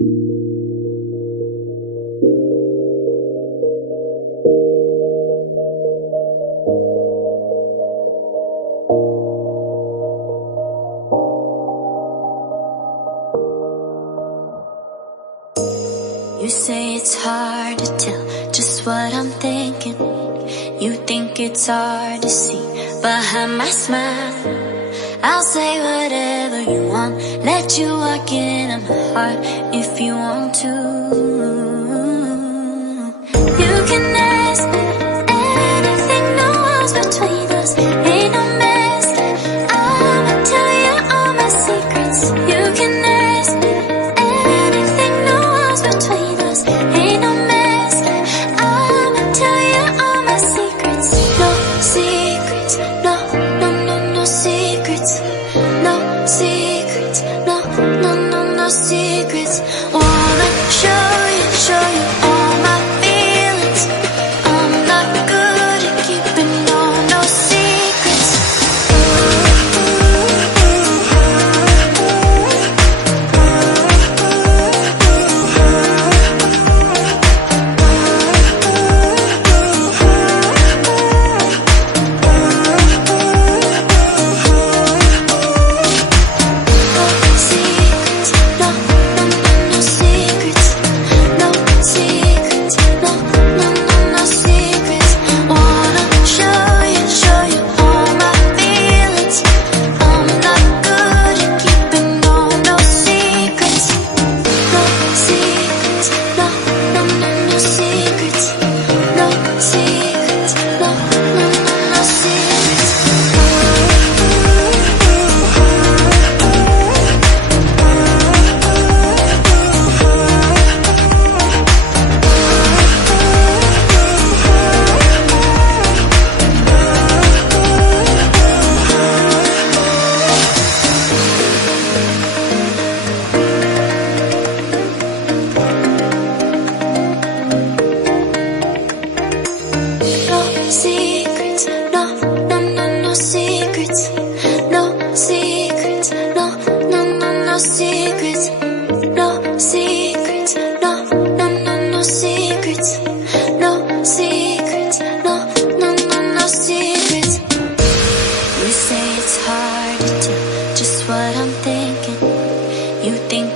You say it's hard to tell just what I'm thinking. You think it's hard to see behind my smile. I'll say whatever you want, let you walk into my heart if you want to. You can ask me anything, no walls between us, ain't no mess. I'ma tell you all my secrets. You can ask me anything, no walls between us, ain't no mess. I'ma tell you all my secrets. No secrets, no, no, no, no secrets. No secrets, no, no, no, no secrets. Wanna show you all my feelings. I'm not good at keeping no secrets.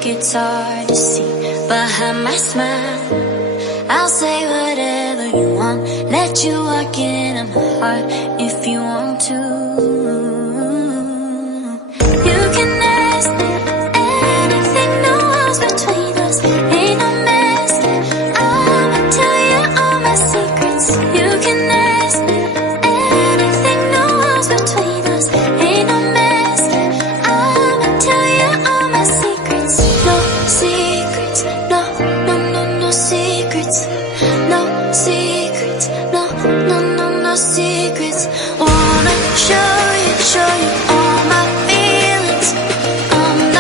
It's hard to see behind my smile. I'll say whatever you want, let you walk into my heart if you want to. You can ask me anything, no walls between us, ain't no mess. I'ma tell you all my secrets. You can ask me anything, no walls between us, ain't no mess. I'ma tell you all my secrets. No secrets, no, no, no, no secrets. No secrets, no, no, no, no secrets. Wanna show you all my feelings. I'm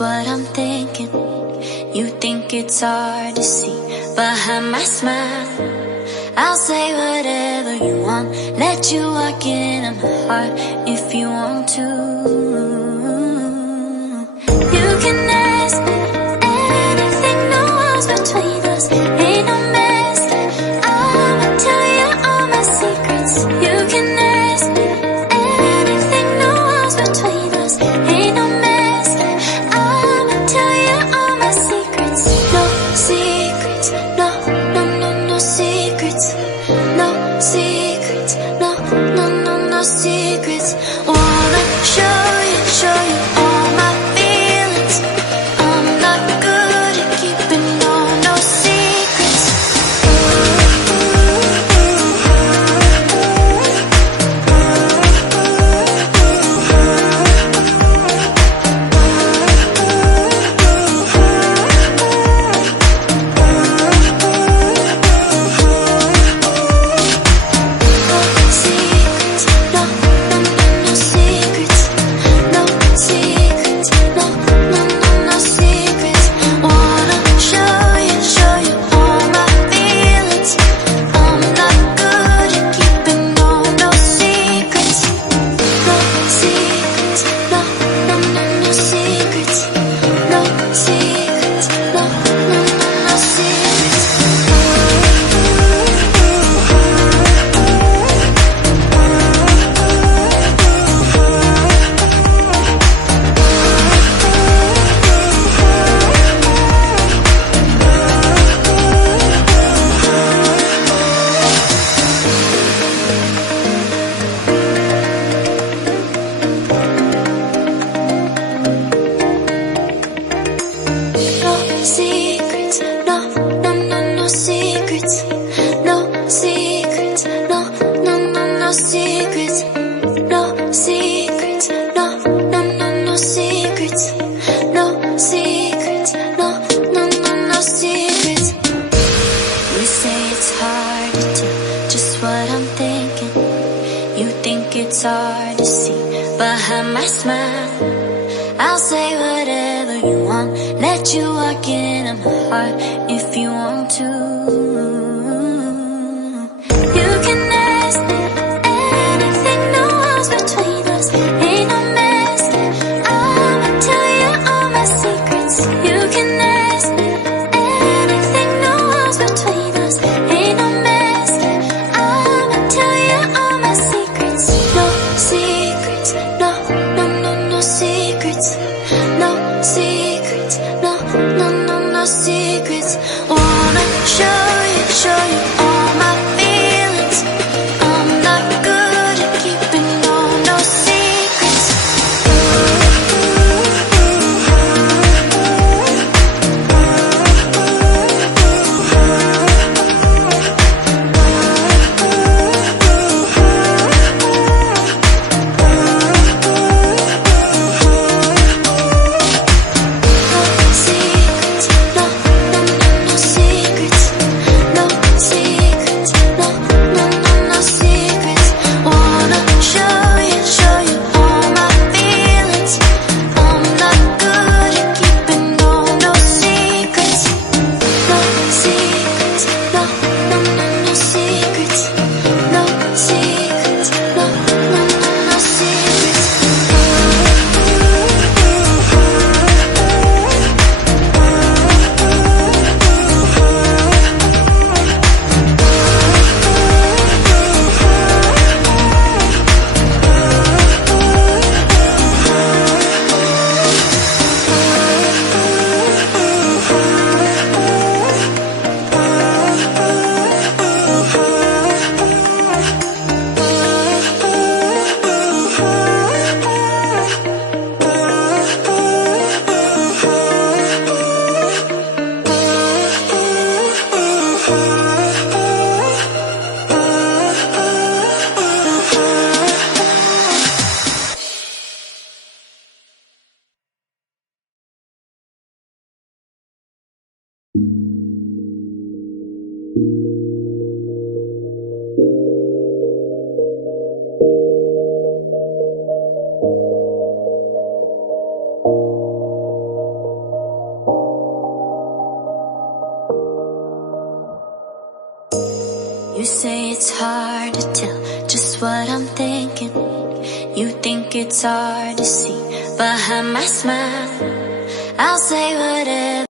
what I'm thinking. You think it's hard to see behind my smile. I'll say whatever you want, let you walk into my heart if you want to. You can ask me anything, no walls between us, ain't no mess. I'ma tell you all my secrets. You can ask me anything, no walls between us, ain't no mess. I'ma tell you all my secrets. No secrets, no, no, no, no secrets. No secrets, no, no, no, no secrets. Wanna show you all my feelings. I'm not good at keeping no secrets. It's hard to see behind my smile. I'll say whatever you want, let you walk into my heart if you want to. You can ask me anything, no walls between us, ain't no mess. I'ma tell you all my secrets. You can ask me anything, no walls between us, ain't no mess. I'ma tell you all my secrets. No secrets, no, no, no, no secrets. No secrets, no, no, no, no secrets. Wanna show you all my feelings. I'm You say it's hard to tell just what I'm thinking. You think it's hard to see behind my smile. I'll say whatever.